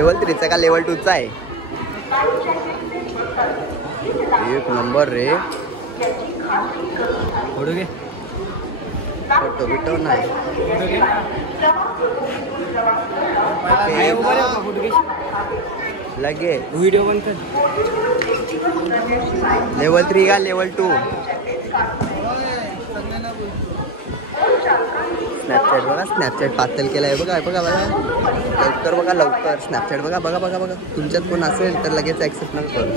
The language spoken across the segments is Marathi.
लेवल 3चा का लेवल 2चा आहे? एक नंबर रे. फोटो घे. फोटो बिटो नाही. लगे व्हिडिओ बंद कर. लेवल 3 का लेवल 2? स्नॅपचॅट बघा, स्नॅपचॅट पातल केलाय बघा. बघा बघा लवकर, बघा लवकर स्नॅपचॅट बघा. बघा बघा बघा तुमच्यात कोण असेल तर लगेच ऍक्सेप्ट नका करू.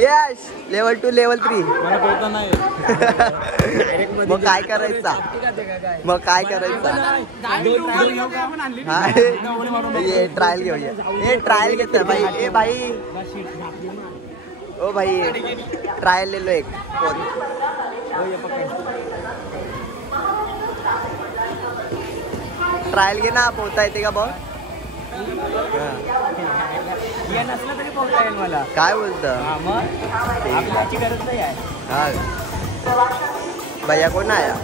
Yes level 2 level 3. मग काय करायचा? मग काय करायचा? हा ये ट्रायल घेऊया. हे ट्रायल घेतोय भाई. ए भाई ओ भाई ट्रायल ले लो एक. ट्रायल घे ना. पोहता येते का बॉल? नसलं तरी पोहता येईल मला. काय बोलतं? आपल्याची गरज नाही आहे. हा भैया कोण आया?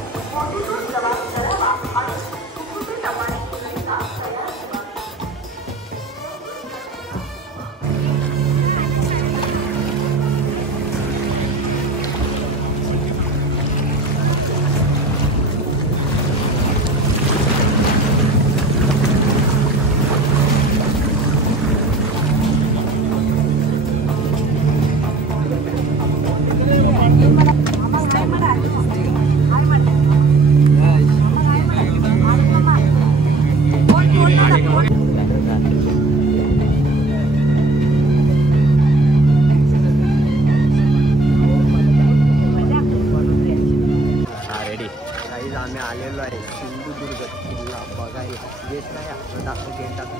आम्ही आलेलो आहे सिंधुदुर्ग किल्ला बघायला. गेट नाही आपण दाखव. गेट दाखव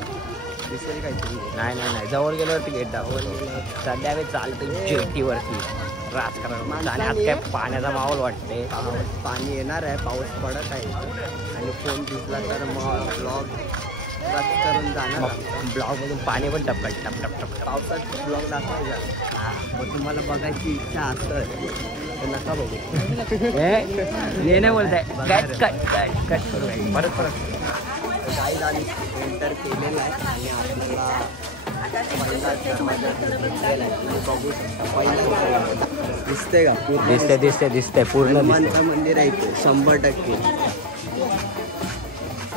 दिसेल काहीतरी. नाही नाही नाही जवळ गेल्यावरती गेट दाखव. सध्या आम्ही चालतो जेटीवरती राजकारण. आणि आज काय पाण्याचा माहोल वाटते. पाणी येणार आहे. पाऊस पडत आहे आणि फोन दिसला तर मग ब्लॉग कट करून जाणार. ब्लॉग मधून पाणी पण टप टप टप टप. पावसात ब्लॉग दाखवायचा. मग तुम्हाला बघायची इच्छा असेल नका बघू. हे नाही बोलताय. कट कट कट कट करू. परत परत काही झाली एंटर केलेलं आहे आणि आपल्याला पहिला दरवाजा दिसलेला आहे. तुम्ही बघू शकता. पहिला दिसते का? दिसते दिसते दिसते पूर्ण. हनुमानचं मंदिर आहे इथे 100%.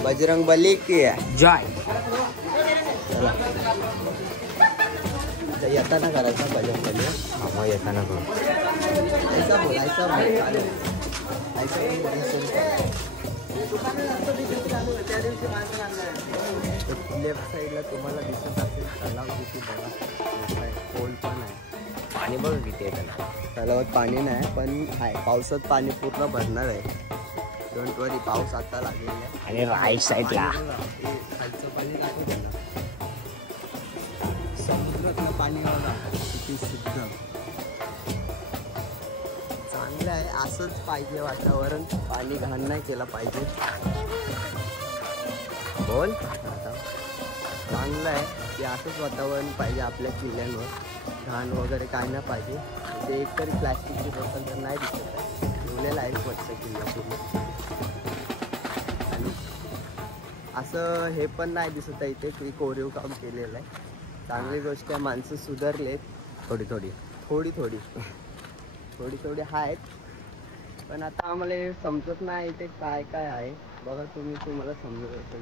बजरंग बली की जय. येताना करायचा बजरंग बली. मग येताना करू. ऐसा बोल ऐसा बोल चालेल. ऐसा लेफ्ट साईडला तुम्हाला दिसत असेल तलाव. किती बघा खोल पण आहे. पाणी बघ किती आहे त्याला. तलावात पाणी नाही पण आहे. पावसात पाणी पूर्ण भरणार आहे. डोंट वरी. पाऊस आता लागलेला आहे. आणि राईट साईडला खालचं पाणी दाखवते ना. समुद्रातलं पाणी बघा किती शुद्ध. चांगलं आहे. असंच पाहिजे वातावरण. पाणी घाण नाही केलं पाहिजे. बोल. चांगलं आहे की असंच वातावरण पाहिजे आपल्या किल्ल्यांवर. घाण वगैरे काय नाही पाहिजे. ते एकतरी प्लॅस्टिकची बॉटल तर नाही दिसत आहे. ठेवलेलं आहे स्वच्छ किल्ला पूर्ण. आणि असं हे पण नाही दिसत आहे इथे की कोरीव काम केलेलं आहे. चांगली गोष्ट आहे. माणसं सुधारलेत थोडी थोडी थोडी थोडी थोडी थोडी आहेत. पण आता आम्हाला हे समजत नाही इथे काय काय आहे. बघा तुम्ही. तुम्हाला समजत असेल.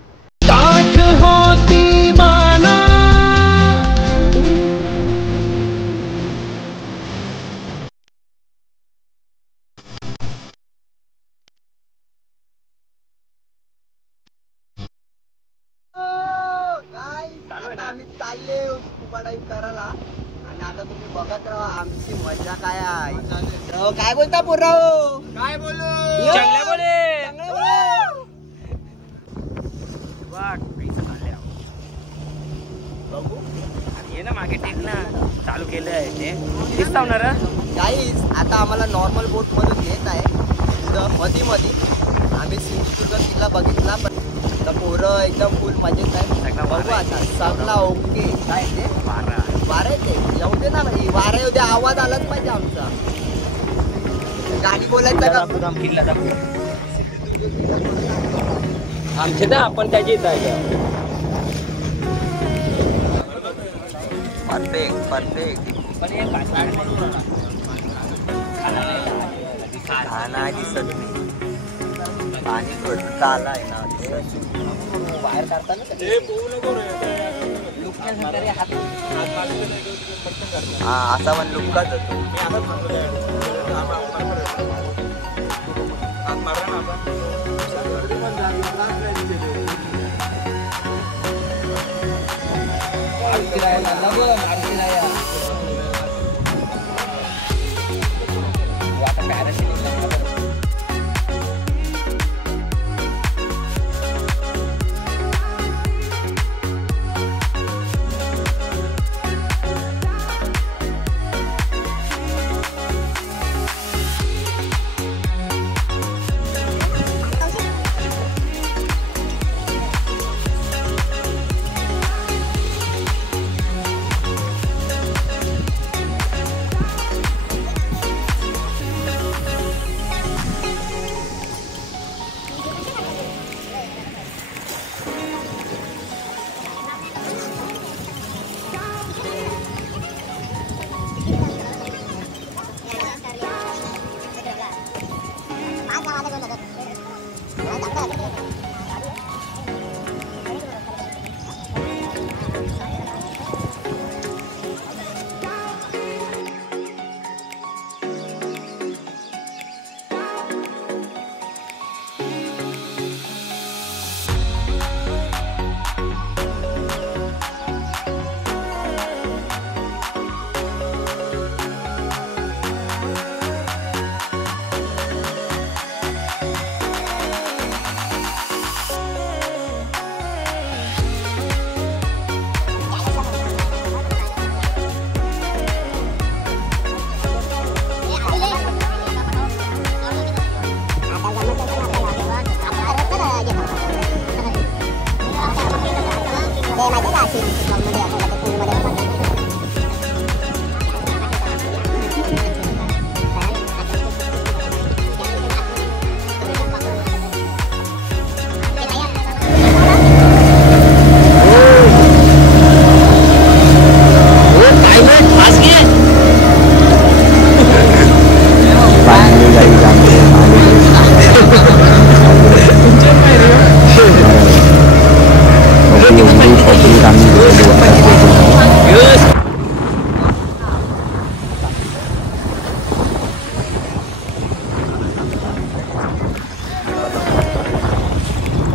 आम्ही चालले स्कुबा डायव्हिंग करायला आणि आता तुम्ही बघत राहा आमची मजा काय आहे. काय बोलता पुराव? काय बोलू? चांगला बोले. बघू ये ना मागे टेक ना. चालू केलं आहे ते दिसत होणार. गाईज आता आम्हाला नॉर्मल बोट मधून येत आहे. मधी मधी आम्ही सिंधुदुर्ग किल्ला बघितला पण पोरं एकदम फुल मजेत आहे. बघू आता सगळा ओके. काय ते वारा येते. येऊ दे ना भाई. वारा येऊ दे. आवाज आलाच पाहिजे आमचा. गाडी बोलायचा का? किल्ला आमचे ना आपण त्याची येत आहे. Perfect perfect. खाना दिसत नाही. पाणी थोडं आलाय ना बाहेर काढताना हा असा पण लुक्काच होतो.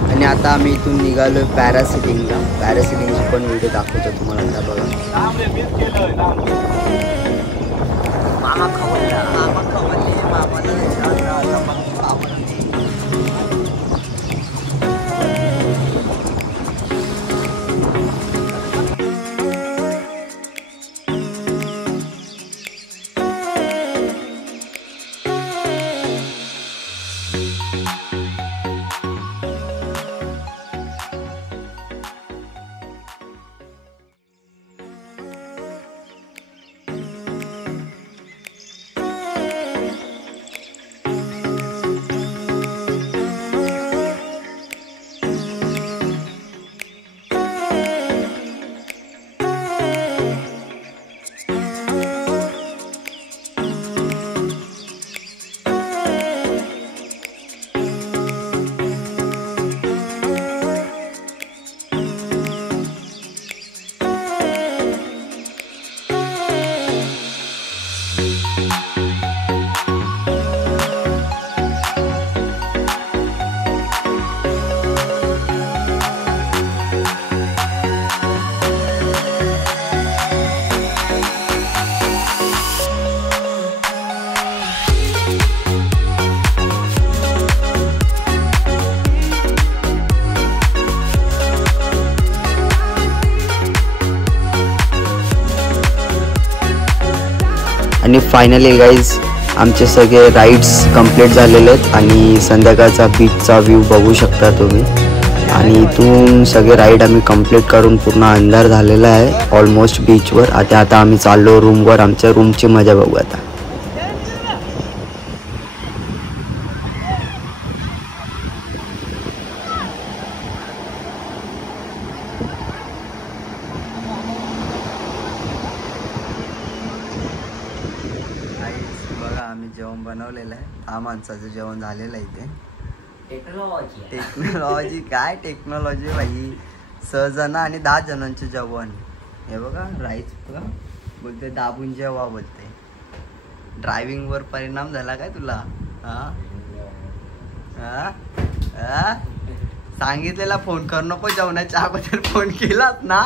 आणि आता आम्ही इथून निघालोय पॅरासिलिंगला. पॅरासिलिंगची पण व्हिडिओ दाखवतो तुम्हाला. आता बघा मामा खवळला, मामा खवळले, मामाला आणि फायनली गाईज आमचे सगळे राईड्स कंप्लीट झालेले आहेत आणि संध्याकाळचा बीचचा व्ह्यू बघू शकता तुम्ही. आणि इथून सगळे राईड आम्ही कंप्लीट करून पूर्ण अंधार झालेला आहे ऑलमोस्ट बीचवर. आता आम्ही चाललो रूमवर. आमच्या रूमची मजा बघू आता. जेवण बनवलेलं आहे. 10 माणसाचं जेवण झालेलं आहे इथे. टेक्नॉलॉजी काय टेक्नॉलॉजी बाई. 6 जण आणि 10 जणांचे जेवण. हे बघा राईस बघा बोलते दाबून जेवा बोलते. ड्रायव्हिंग वर परिणाम झाला काय तुला? सांगितलेला फोन कर नको जेवणाच्या अगोदर फोन केलास ना.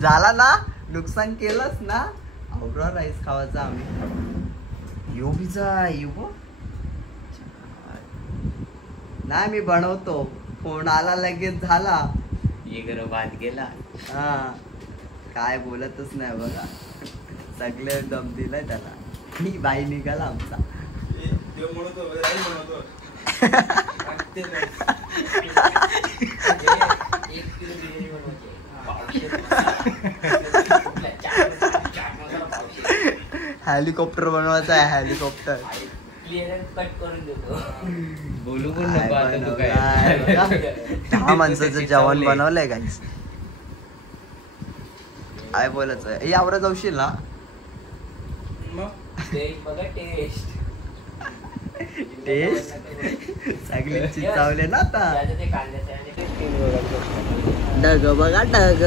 झाला ना नुकसान केलंच ना. आवरा राईस खावायचा आम्ही. येऊ बिजा येऊ नाही मी बनवतो. फोन आला लगेच झाला. ये भात गेला. काय बोलतच नाही बघा. सगळे दम दिलाय त्याला. ही बाई निघाला आमचा. हेलिकॉप्टर बनवायचा आहे. हेलिकॉप्टर कट करून देतो. बोलू पण 10 माणसाचं जेवण बनवलंय गाईस. काय बोलायचं यावर जाऊशील ना. टेस्ट सगळ्यांची चावले ना आता. ढग बघा ढग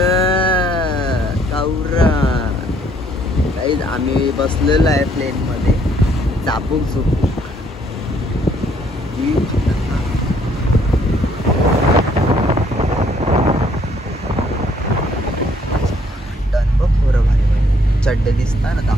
कावरा. काही आम्ही बसलेलो आहे प्लेन मध्ये. चापूक झोपूक डन बघ. बरं भारी भारी चड्डे दिसता ना.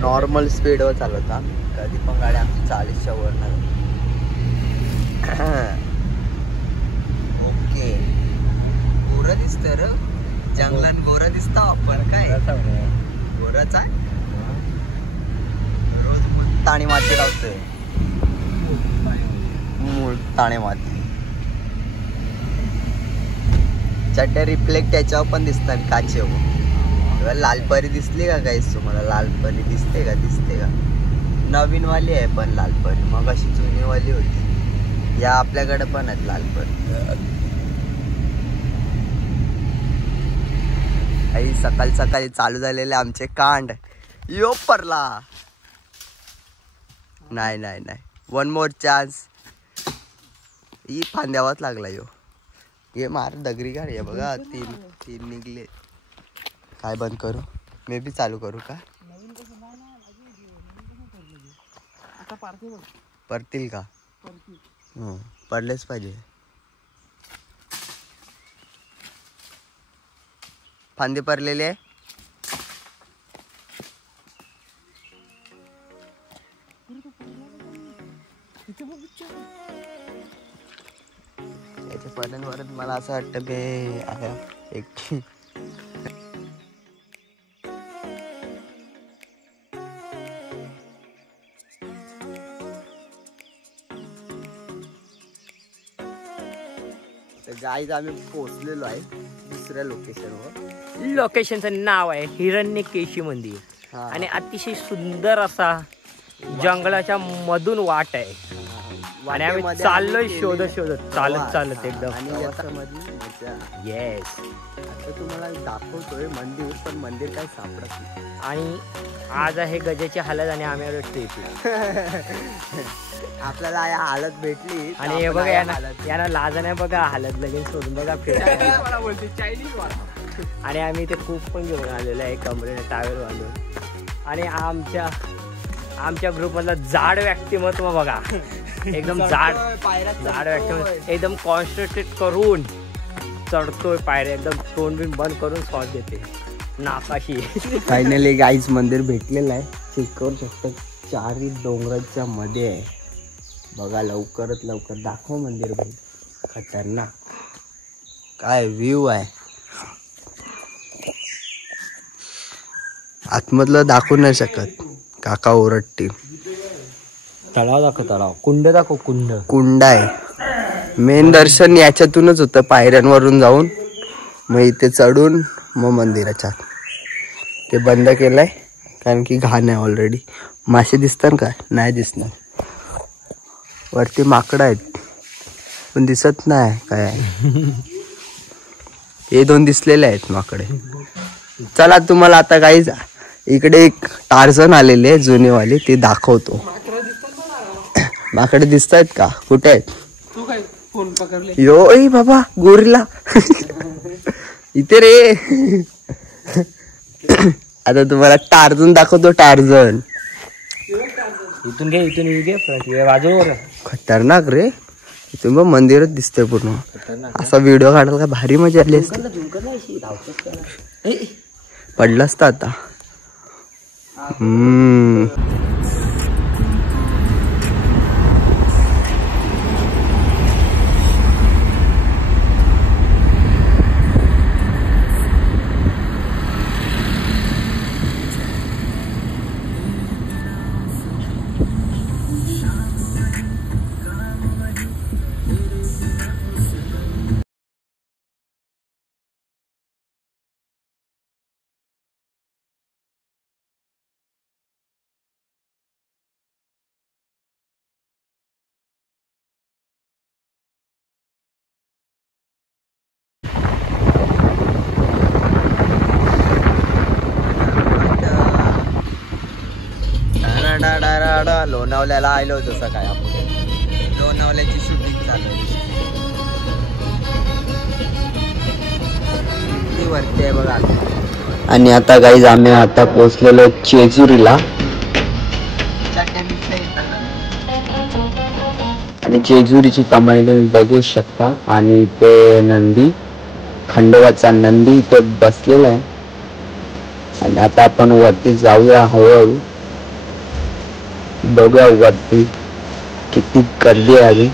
नॉर्मल स्पीडवर चालवता. कधी पण गाडी आमची 40च्या वर नाही. ओके गोरं दिसत र जंगलात. गोरं दिसता आपण काय गोरच आहे. रोज मुलतानी माती लावतोय. मुलतानी माती. चड्डे रिफ्लेक्ट त्याच्यावर पण दिसतात काचेवर. लालपरी दिसली का काहीच तुम्हाला? लालपरी दिसते का? दिसते का? नवीन वाली आहे पण लालपरी. मग अशी जुनी वाली होती. या आपल्याकडे पण आहेत लालपरी. आई सकाळी सकाळी चालू झालेले आमचे कांड. यो परला नाही नाही नाही. 1 मोर चान्स. ही फांद्यावाच लागला यो. ये मार दगरी का रे बघा. 3 निघले. काय बंद करू? मे बी चालू करू का? परतील का? पडलेच पाहिजे. फांदे पडलेले. याच्या पडल्यावर मला असं वाटतं बे एक गाईज आम्ही पोहोचलेलो आहे दुसऱ्या लोकेशनवर. लोकेशनचं नाव आहे हिरण्यकेशी मंदिर. आणि अतिशय सुंदर असा जंगलाच्या मधून वाट आहे. आणि आम्ही चाललोय शोधत चालत एकदम. येस आता तुम्हाला दाखवतोय मंदिर. पण मंदिर काय सापडत नाही. आणि आज आहे गजाची हालत. आणि आम्ही आलो ट्रिप. आपल्याला या हालत भेटली. आणि हे बघा यांना लाज नाही बघा. हालत लगेच सोडून बघा फिरायला. आणि आम्ही ते खूप पण घेऊन आलेलो आहे कमरेने टावेल बांधून. आणि आमच्या ग्रुप मधला जाड व्यक्तिमत्व बघा. एकदम जाड व्यक्तिमत्व. एकदम कॉन्सन्ट्रेट करून चढतोय पायऱ्या. एकदम तोंड बिन बंद करून श्वास देते नाकाशी. फायनली गाईज मंदिर भेटलेलं आहे. चेक करू शकता. 4 डोंगराच्या मध्ये आहे बघा. लवकरात लवकर दाखव मंदिर भाई. खतरनाक काय व्ह्यू आहे. आतमधलं दाखवू नाही शकत. काका ओरडतील. तलाव दाखव. तलाव. कुंड दाखव. कुंड आहे. मेन दर्शन याच्यातूनच होतं. पायऱ्यांवरून जाऊन मग इथे चढून मग मंदिराच्या. ते बंद केलंय कारण की घाण आहे ऑलरेडी. मासे दिसतात का? नाही दिसणार. वरती माकडं आहेत पण दिसत नाही काय. हे 2 दिसलेले आहेत माकडे. चला तुम्हाला आता काही इकडे एक टार्झन आलेले जुनेवाले ते दाखवतो. माकडे दिसत आहेत का? कुठे आहेत? यो ए बाबा गोरिल्ला इथे रे. आता तुम्हाला टार्झन दाखवतो. टार्झन इथून घे बाजूवर. खतरनाक रे. इथून मग मंदिरच दिसतंय पूर्ण. असा व्हिडिओ काढायला का भारी मजा आली असती. पडलं असतं आता. लोणावल्याला आलो होतो सकाळी आपण. लोणावल्याची शूटिंग चालू वरती आहे बघा. आणि आता गाईज आम्ही आता पोहोचलेलो जेजुरीला. आणि जेजुरीची कमाई तुम्ही बघू शकता. आणि ते नंदी खंडोबाचा नंदी इथे बसलेला आहे. आणि आता आपण वरती जाऊया हळूहळू. बघूया वरती किती गर्दी आहे.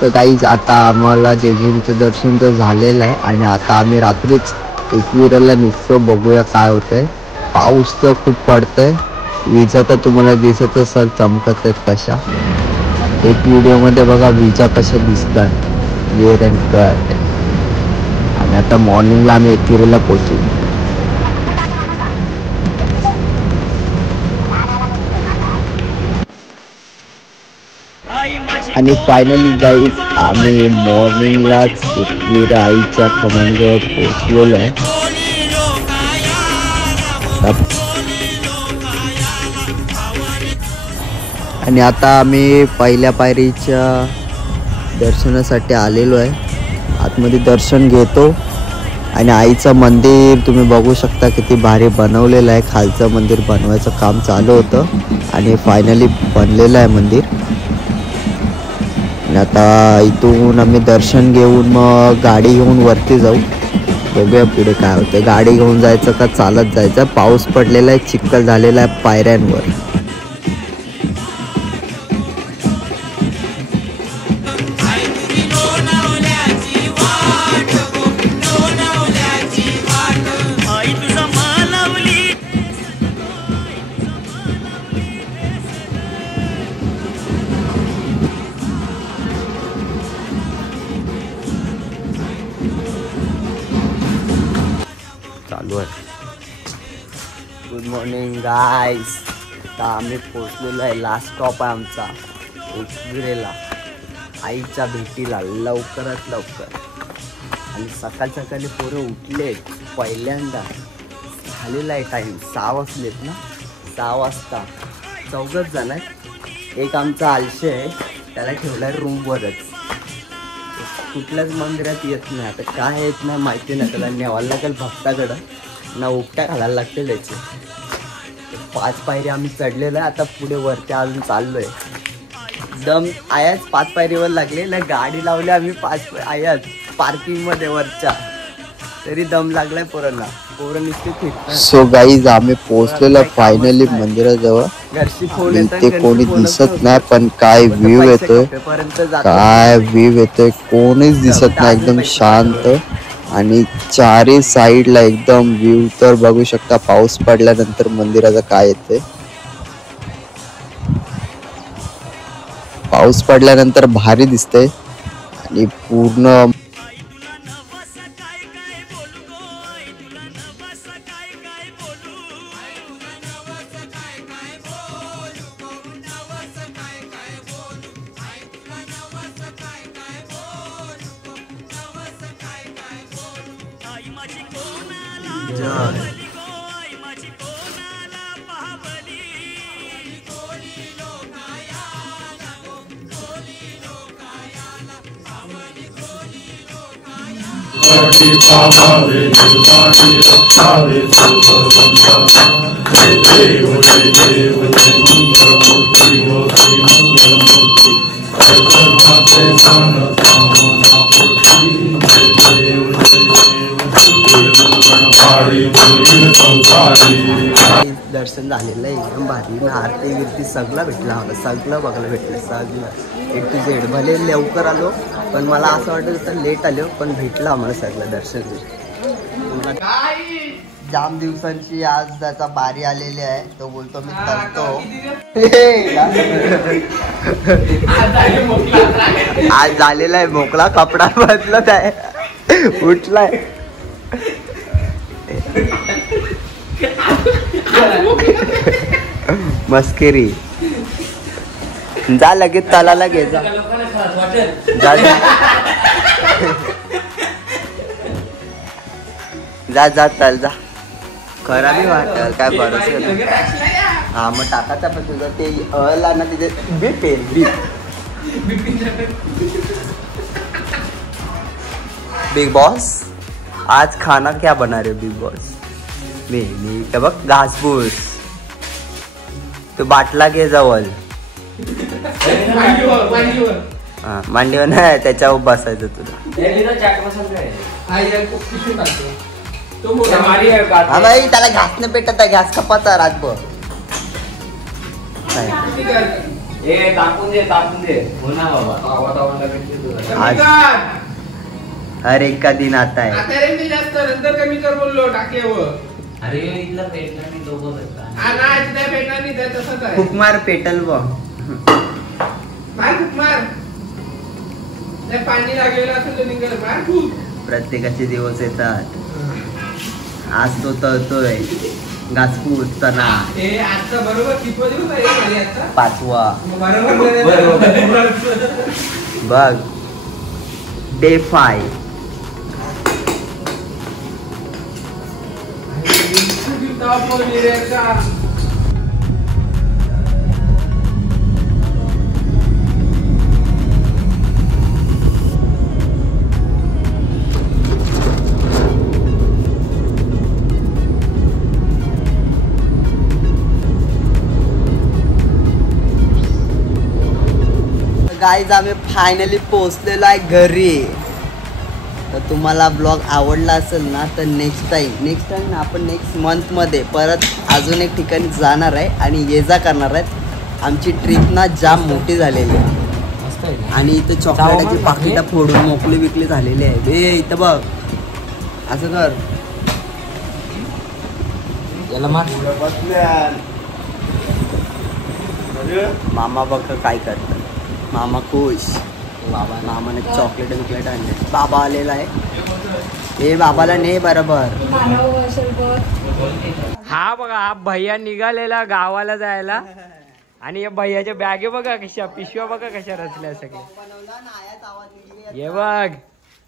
तर काहीच आता आम्हाला जेजुरीचं दर्शन तर झालेलं आहे. आणि आता आम्ही रात्रीच एकविराला निघतो. बघूया काय होतंय. पाऊस तर खूप पडतंय. विजा तर तुम्हाला दिसत असेल चमकत आहेत कशा. एक व्हिडिओमध्ये बघा विजा कशा दिसतात. Clear and clear. आणि आता मॉर्निंगला आम्ही एकविराला पोहोचू. आणि फायनली गाईज आम्ही मॉर्निंगलाच एकविरा आईच्या कमांडवर पोहोचलेलो आहे. आणि आता आम्ही पहिल्या पायरीच्या दर्शनासाठी आलेलो आहे. आतमध्ये दर्शन घेतो आणि आईचं मंदिर तुम्ही बघू शकता किती भारी बनवलेलं आहे. खालचं मंदिर बनवायचं काम चालू होतं आणि फायनली बनलेलं आहे मंदिर. आणि आता इथून आम्ही दर्शन घेऊन मग गाडी घेऊन वरती जाऊ. बघूया पुढे काय होतं. गाडी घेऊन जायचं का चालत जायचं. पाऊस पडलेला आहे, चिखल झालेला आहे पायऱ्यांवर. चालू आहे. गुड मॉर्निंग गाईस. आता आम्ही पोचलेलो आहे. लास्ट स्टॉप आहे आमचा उजरेला, आईच्या भेटीला लवकरात लवकर. आणि सकाळ सकाळी पोरं उठले पहिल्यांदा. झालेला आहे टाईम 6 वाजलेत ना. 6 वाजता 4 जण आहेत. एक आमचा आलशे आहे, त्याला ठेवला आहे रूमवरच. कुठल्याच मंदिरात येत नाही. आता काय येत नाही माहिती नाही. त्याला न्यावायला लागेल भक्ताकडं ना. उपट्या घालायला लागतील त्याचे. 5 पायरी आम्ही चढलेलो आहे. आता पुढे वरती अजून चाललो आहे. दम आयाच 5 पायरीवर लागले ना. गाडी लावली आम्ही 5 आयाच पार्किंगमध्ये वरच्या. तरी दम लागलाय पोरांना. पोरं नुसते फिरतात. सो गाईज आम्ही पोहोचलेलो फायनली मंदिराजवळ. घरची फोन इथे कोणी दिसत नाही, पण काय व्ह्यू येतोय, काय व्ह्यू येतोय. कोणीच दिसत नाही. एकदम शांत आणि चारी साईडला एकदम व्ह्यू. तर बघू शकता पाऊस पडल्यानंतर मंदिराचं काय येतंय. पाऊस पडल्यानंतर भारी दिसतंय आणि पूर्ण दर्शन झालेलं आहे एकदम भारी. आरती गिरती सगळं भेटलं आम्हाला. सगळं बघायला भेटलं. सगळं A to Z. भले लवकर आलो पण मला असं वाटत होतं लेट आलो, पण भेटलं आम्हाला सगळं दर्शन. जाम दिवसांची आज त्याचा बारी आलेली आहे. तो बोलतो मी करतो. आज झालेला आहे मोकळा. कपडा बदलत आहे, उठलाय. मस्करी. जा लगेच तलाला घे. जा जा जा तल जा. खरा मी वाटल काय भरोसा नाही. हा मग टाकायचा पण तुझं ते अला ना तिथे बिपेल बिग बॉस. आज खाना क्या बना रहे हो बिग बॉस. मी का बघ घासपूस. तू बाटला घे जवळ. हा मांडीवर नाही, त्याच्यावर बसायचं तुला. हा बाई त्याला घास न पेटत आहे. घास खपाचा रातभर. हर एक का दिन आता है. कुकमार पेटल व प्रत्येकाचे दिवस येतात. आज तो तळतोय घासपूस तना. 5वा बघ. Day 5. गाईज आम्ही फायनली पोहोचलेलो आहे घरी. तर तुम्हाला ब्लॉग आवडला असेल ना तर नेक्स्ट टाइम ना आपण नेक्स्ट मंथमध्ये परत अजून एक ठिकाणी जाणार आहे आणि ये जा करणार आहेत. आमची ट्रिप ना जाम मोठी झालेली आहे आणि इथं चॉकलेटाची पाकिटं फोडून मोकळी विकली झालेली आहे. बे इथं बघ असं कर याला मामा बघ काय करतात. मामा खुश. मामाने चॉकलेट बिकलेट आणले. बाबा आलेला आहे. हे बाबाला नाही बरोबर. हा बघा हा भैया निघालेला गावाला जायला आणि या भैयाच्या बॅगे बघा कशा पिशव्या बघा कशा रचल्या सगळ्या. हे बघ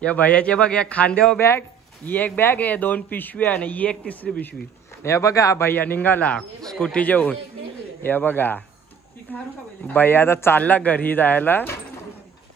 या भैयाचे बघ या खांद्यावर बॅग ही एक बॅग आहे 2 पिशवी आणि ही एक 3री पिशवी. हे बघा भैया निघाला स्कूटी जेवून. हे बघा भैया आता चालला घरी जायला.